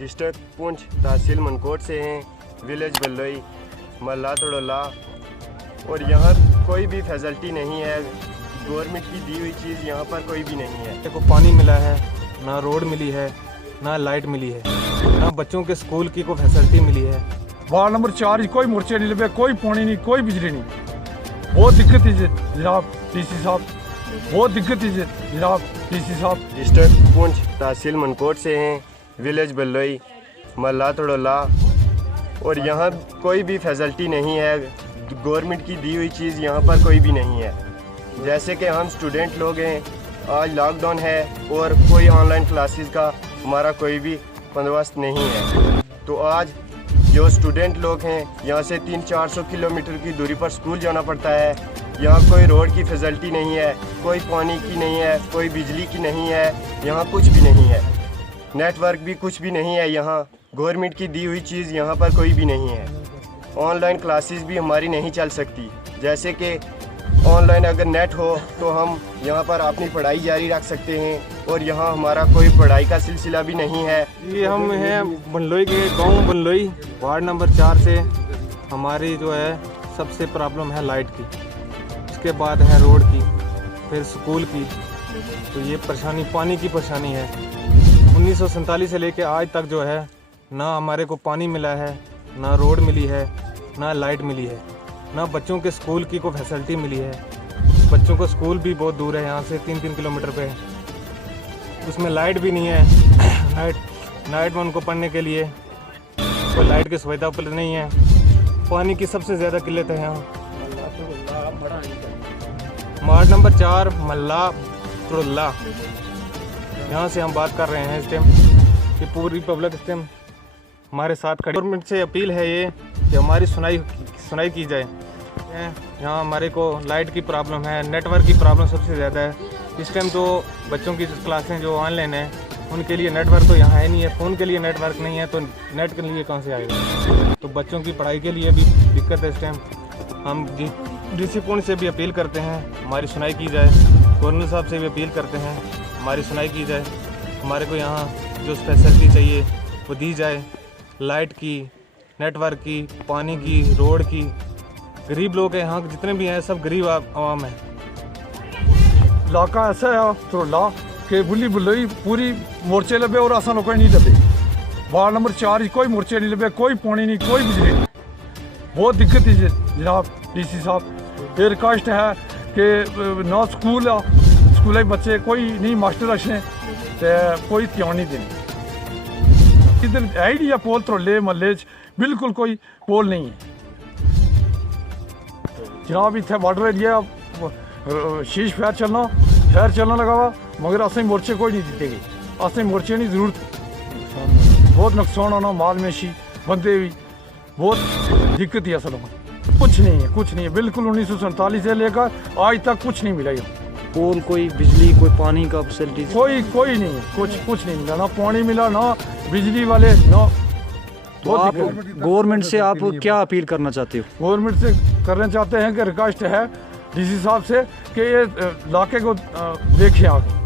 District Poonch, तहसील मनकोट से हैं, village बल्लोई, महल्ला तड़ोला। और यहाँ कोई भी फैसिलिटी नहीं है, गवर्नमेंट की दी हुई चीज़ यहाँ पर कोई भी नहीं है। को पानी मिला है, ना रोड मिली है, ना लाइट मिली है, ना बच्चों के स्कूल की कोई फैसिलिटी मिली है। वार्ड नंबर 4 कोई मोर्चे नहीं लगे, कोई पानी नहीं, कोई बिजली नहीं। बहुत दिक्कत है जनाब डीसी साहब, बहुत दिक्कत है जनाब डीसी साहब। डिस्ट्रिक्ट पुंछ, तहसील मनकोट से हैं, विलेज बल्लोई, महल्ला तड़ोला। और यहाँ कोई भी फैसिलिटी नहीं है, गवर्नमेंट की दी हुई चीज़ यहाँ पर कोई भी नहीं है। जैसे कि हम स्टूडेंट लोग हैं, आज लॉकडाउन है और कोई ऑनलाइन क्लासेस का हमारा कोई भी बंदोबस्त नहीं है। तो आज जो स्टूडेंट लोग हैं, यहाँ से 300-400 किलोमीटर की दूरी पर स्कूल जाना पड़ता है। यहाँ कोई रोड की फैसिलिटी नहीं है, कोई पानी की नहीं है, कोई बिजली की नहीं है, यहाँ कुछ भी नहीं है। नेटवर्क भी कुछ भी नहीं है। यहाँ गवर्नमेंट की दी हुई चीज़ यहाँ पर कोई भी नहीं है। ऑनलाइन क्लासेस भी हमारी नहीं चल सकती। जैसे कि ऑनलाइन अगर नेट हो तो हम यहाँ पर अपनी पढ़ाई जारी रख सकते हैं, और यहाँ हमारा कोई पढ़ाई का सिलसिला भी नहीं है। ये हम हैं बल्लोई के गांव बल्लोई, वार्ड नंबर 4 से। हमारी जो है सबसे प्रॉब्लम है लाइट की, उसके बाद है रोड की, फिर स्कूल की। तो ये परेशानी पानी की परेशानी है। 1947 से लेके आज तक जो है ना हमारे को पानी मिला है, ना रोड मिली है, ना लाइट मिली है, ना बच्चों के स्कूल की कोई फैसिलिटी मिली है। बच्चों को स्कूल भी बहुत दूर है, यहाँ से 3-3 किलोमीटर पे। उसमें लाइट भी नहीं है। नाइट में उनको पढ़ने के लिए कोई लाइट की सुविधा उपलब्ध नहीं है। पानी की सबसे ज़्यादा किल्लत है यहाँ। वार्ड नंबर 4 महल्ला तड़ोला, यहाँ से हम बात कर रहे हैं इस टाइम। ये पूरी पब्लिक इस टाइम हमारे साथ खड़ी। गवर्नमेंट से अपील है ये कि हमारी सुनाई की जाए। यहाँ हमारे को लाइट की प्रॉब्लम है, नेटवर्क की प्रॉब्लम सबसे ज़्यादा है। इस टाइम तो बच्चों की क्लासें जो ऑनलाइन है उनके लिए नेटवर्क तो यहाँ है नहीं है, फ़ोन के लिए नेटवर्क नहीं है, तो नेट के लिए कहाँ से आएगा। तो बच्चों की पढ़ाई के लिए भी दिक्कत है इस टाइम। हम डीसी पुंछ से भी अपील करते हैं हमारी सुनाई की जाए। गवर्नर साहब से भी अपील करते हैं हमारी सुनाई की जाए। हमारे को यहाँ जो फैसिलिटी चाहिए वो दी जाए, लाइट की, नेटवर्क की, पानी की, रोड की। गरीब लोग हैं यहाँ, जितने भी हैं सब गरीब आवाम है। इलाका ऐसा है तड़ोला कि बुली बुल्लोई पूरी मोर्चे लगे और असा लोग नहीं लगे। वार्ड नंबर 4 कोई मोर्चे नहीं लगे, कोई पानी नहीं, कोई बिजली नहीं। बहुत दिक्कत है जनाब डीसी साहब। ये रिक्वेस्ट है कि ना स्कूल स्कूल बच्चे कोई नहीं, मास्टर अच्छे तो कोई ध्यान नहीं देने। इधर आइडिया पोल तड़ोले महल्ले बिल्कुल कोई पोल नहीं है जनाब। इतने बॉर्डर एरिया शीश फैर चलना लगा वा, मगर असें मोर्चे कोई नहीं दिते गए। असें मोर्चे नहीं जरूरत, बहुत नुकसान होना, माल मेशी बंदे भी बहुत दिक्कत ही असल में। कुछ नहीं है बिल्कुल। 1947 से लेकर आज तक कुछ नहीं मिला। पोल, कोई बिजली, कोई पानी का फैसिलिटी कोई नहीं है, कुछ नहीं मिला। ना पानी मिला, ना बिजली वाले, ना। तो आप गवर्नमेंट से आप क्या अपील करना चाहते हो? गवर्नमेंट से करना चाहते हैं कि रिक्वेस्ट है डीसी साहब से कि ये इलाके को देखें आगे।